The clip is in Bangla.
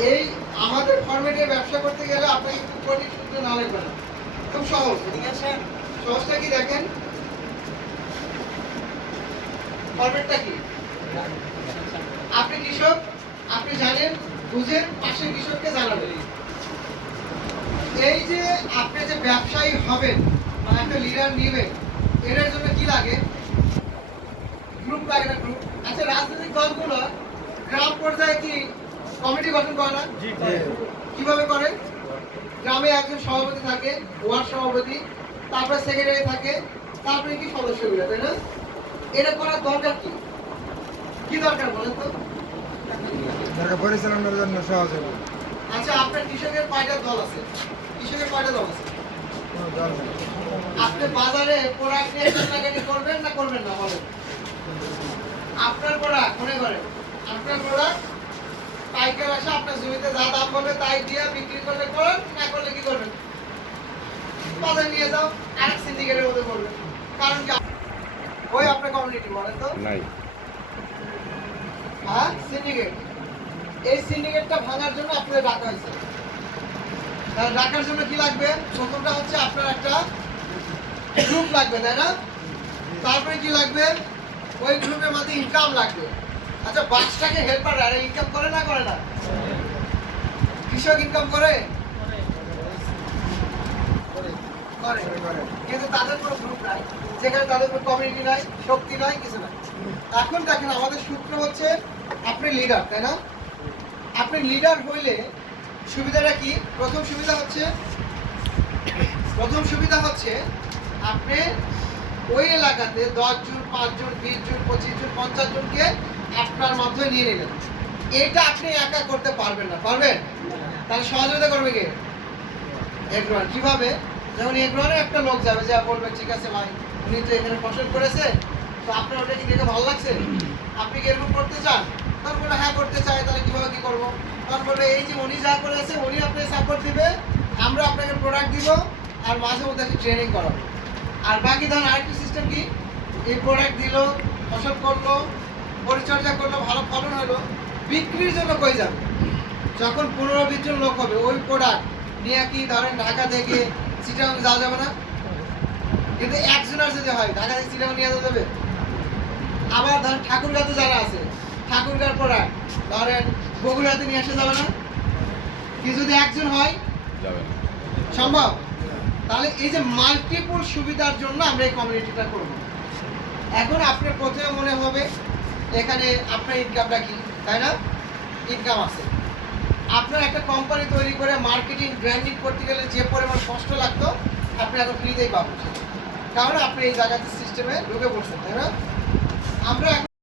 এই আমাদের ফরম্যাটে ব্যবসা করতে গেলে আপনাকে খুব কঠিন সূত্র না লাগবে না। খুব সহজ। ঠিক আছে। সহজটা কি দেখেন? ফরম্যাটটা কি? আপনি কৃষক আপনি জানেন বুঝেন পাশের কৃষককে জানাবেন। এই যে আপনি যে ব্যবসায়ী হবেন বা একটা লিডার নেবেন এটার জন্য কি লাগে? গ্রুপ লাগে না গ্রুপ আচ্ছা রাজনৈতিক দলগুলো গ্রাম পর্যায়ে কি কমিটি গঠন করে না কীভাবে করে? গ্রামে একজন সভাপতি থাকে ওয়ার্ড সভাপতি তারপরে সেক্রেটারি থাকে তারপরে কি সদস্যগুলো তাই না? এটা করার দরকার কি? কি দরকার বলেন তো? পরিচালনার জন্য সহজ হবে। আচ্ছা আপনার কৃষকের কয়টা দল আছে? কৃষকের কয়টা দল আছে? আপনি বাজারে প্রোডাক্ট নিয়ে কেনাকাটি করবেন না করবেন না বলেন? আপনার প্রোডাক্ট মনে করেন আপনার প্রোডাক্ট পাইকার আসে আপনার জমিতে যা দাম বলবে তাই দিয়ে বিক্রি করলে করেন না করলে কি করবেন? বাজারে নিয়ে যাও আরেক সিন্ডিকেটের মধ্যে কারণ কি ওই আপনার কমিউনিটি বলেন তো? নাই। হ্যাঁ সিন্ডিকেট এই সিন্ডিকেটটা ভাঙার জন্য আপনাদের ডাকা হয়েছে। তাহলে ডাকার জন্য কি লাগবে? প্রথমটা হচ্ছে আপনার একটা গ্রুপ লাগবে তাই না? তারপরে কি লাগবে? ওই গ্রুপের মধ্যে ইনকাম লাগবে। আচ্ছা বাচ্চাকে হেল্পার আর ইনকাম করে না করে না? কৃষক ইনকাম করে? করে। কিন্তু তাদের কোনো গ্রুপ নাই। যেখানে তাদের কোনো কমিউনিটি নাই, শক্তি নাই, কিছু নাই। এখন দেখেন, আমাদের সূত্র হচ্ছে, আপনি লিডার তাই না? আপনি লিডার হইলে সুবিধাটা কি? প্রথম সুবিধা হচ্ছে, প্রথম সুবিধা হচ্ছে, আপনি ওই এলাকাতে দশ জন, পাঁচ জন, বিশ জন, পঁচিশ জন, পঞ্চাশ জনকে আপনার মাধ্যমে নিয়ে নিলেন এটা আপনি একা করতে পারবেন না, পারবেন? তাহলে সহযোগিতা করবে কে? এগ্রোয়ান। কীভাবে? যেমন এগ্রোয়ানে একটা লোক যাবে, যা বলবে, ঠিক আছে ভাই, উনি তো এখানে ফসল করেছে, তো আপনার ওটা কি দেখে ভালো লাগছে? আপনি কি এরকম করতে চান? তখন বলে হ্যাঁ করতে চাই, তাহলে কীভাবে কী করব? তখন বলবে, এই যে উনি যা করেছে, উনি আপনাকে সাপোর্ট দিবে, আমরা আপনাকে প্রোডাক্ট দিব, আর মাঝে মধ্যে একটা ট্রেনিং করাবো। আর বাকি ধরেন আরেকটি সিস্টেম কি? এই প্রোডাক্ট দিল ফসল করল পরিচর্যা করল ভালো ফলন হলো বিক্রির জন্য কই যাবে? যখন পনেরো বিশ জন লোক হবে ওই প্রোডাক্ট নিয়ে কি ধরেন ঢাকা থেকে চিটাং যাওয়া যাবে না? কিন্তু একজনের যদি হয় ঢাকা থেকে চিটাং নিয়ে যাওয়া যাবে? আবার ধরেন ঠাকুরগাঁতে যারা আছে ঠাকুরগাঁর প্রোডাক্ট ধরেন বগুড়াতে নিয়ে আসা যাবে না? কি যদি একজন হয় সম্ভব? তাহলে এই যে মাল্টিপল সুবিধার জন্য আমরা এই কমিউনিটিটা করব। এখন আপনার প্রথমে মনে হবে, এখানে আপনার ইনকামটা কি, তাই না? ইনকাম আছে। আপনার একটা কোম্পানি তৈরি করে মার্কেটিং ব্র্যান্ডিং করতে গেলে যে পরিমাণ কষ্ট লাগতো, আপনি এখন ফ্রিতেই পাবেন। কারণ আপনি এই জায়গাতে সিস্টেমে ঢুকে পড়ছেন, তাই না? আমরা